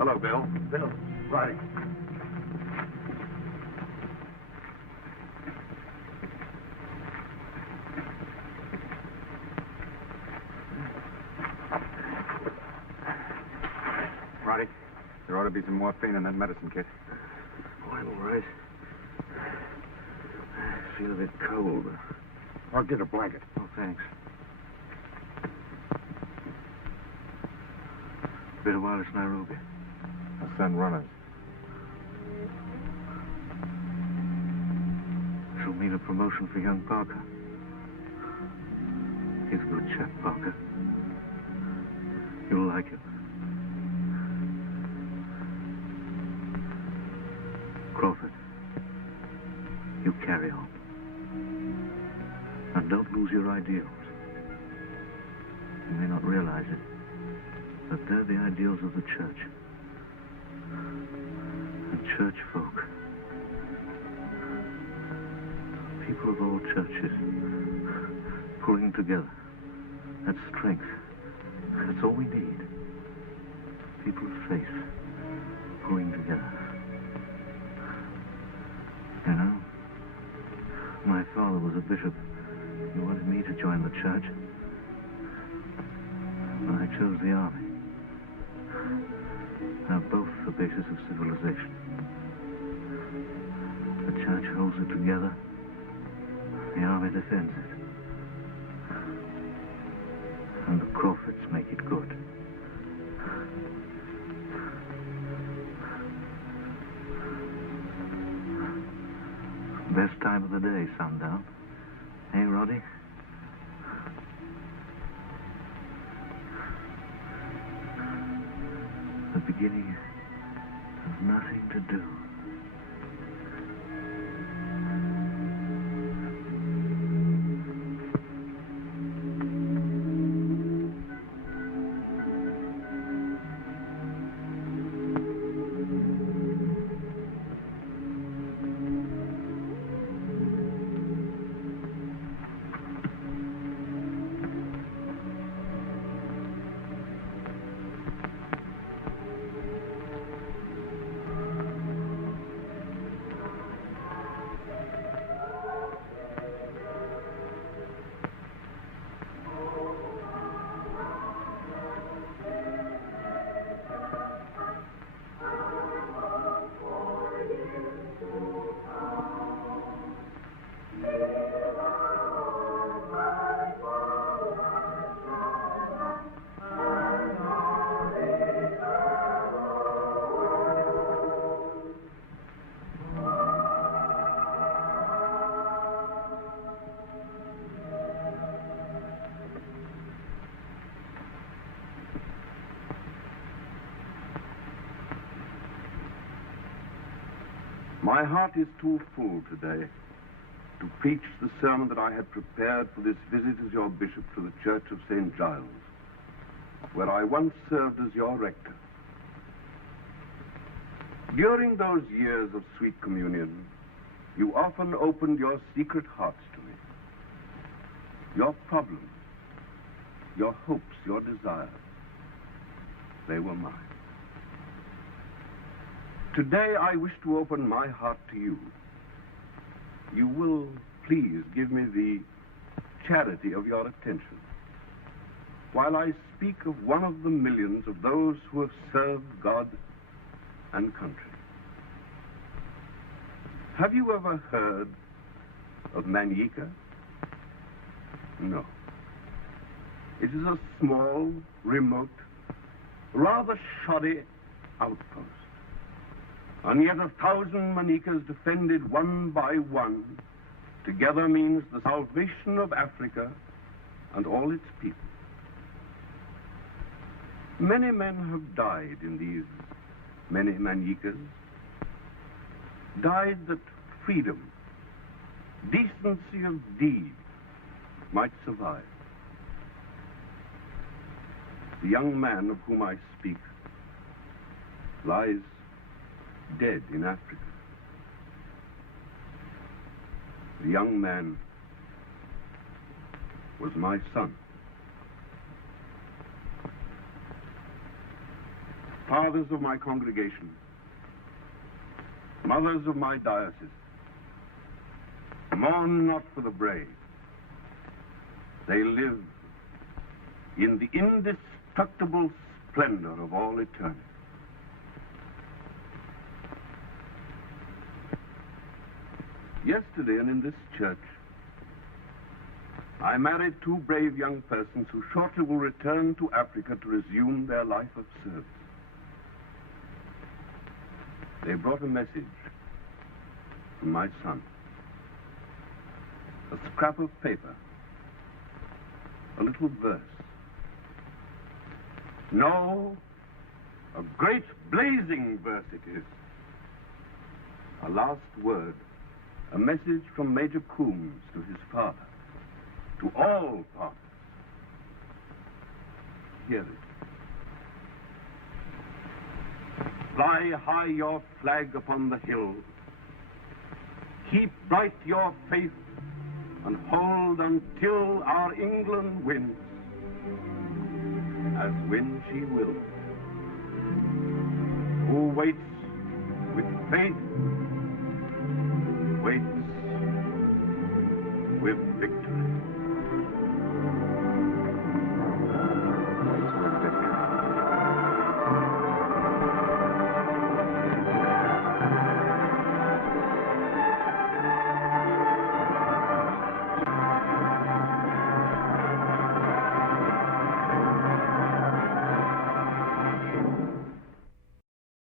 Hello, Bill. Bill, riding. Roddy, there ought to be some morphine in that medicine kit. Oh, I'm all right. I feel a bit cold. I'll get a blanket. Oh, thanks. Been a while since Nairobi. I'll send runners. This'll mean a promotion for young Parker. He's a good chap, Parker. You'll like him. Crawford, you carry on. And don't lose your ideals. You may not realize it, but they're the ideals of the church. And church folk. People of all churches pulling together. That's strength. That's all we need. People of faith pulling together. You know, my father was a bishop. He wanted me to join the church. But I chose the army. They're both the basis of civilization. The church holds it together. The army defends it. And the Crawfords make it good. Best time of the day, Sundown. Hey, Roddy? The beginning of nothing to do. My heart is too full today to preach the sermon that I had prepared for this visit as your bishop to the Church of St. Giles, where I once served as your rector. During those years of sweet communion, you often opened your secret hearts to me. Your problems, your hopes, your desires, they were mine. Today, I wish to open my heart to you. You will please give me the charity of your attention while I speak of one of the millions of those who have served God and country. Have you ever heard of Manyika? No. It is a small, remote, rather shoddy outpost. And yet 1,000 Manikas defended one by one together means the salvation of Africa and all its people. Many men have died in these many Manikas, died that freedom, decency of deed might survive. The young man of whom I speak lies dead in Africa. The young man was my son. fathers of my congregation, mothers of my diocese, mourn not for the brave. They live in the indestructible splendor of all eternity. Yesterday, and in this church, I married two brave young persons who shortly will return to Africa to resume their life of service. They brought a message from my son. A scrap of paper, a little verse. No, a great blazing verse it is. A last word, a message from Major Coombs to his father, to all fathers. Hear it. Fly high your flag upon the hill. Keep bright your faith and hold until our England wins, as win she will. Who waits with faith, waits with victory.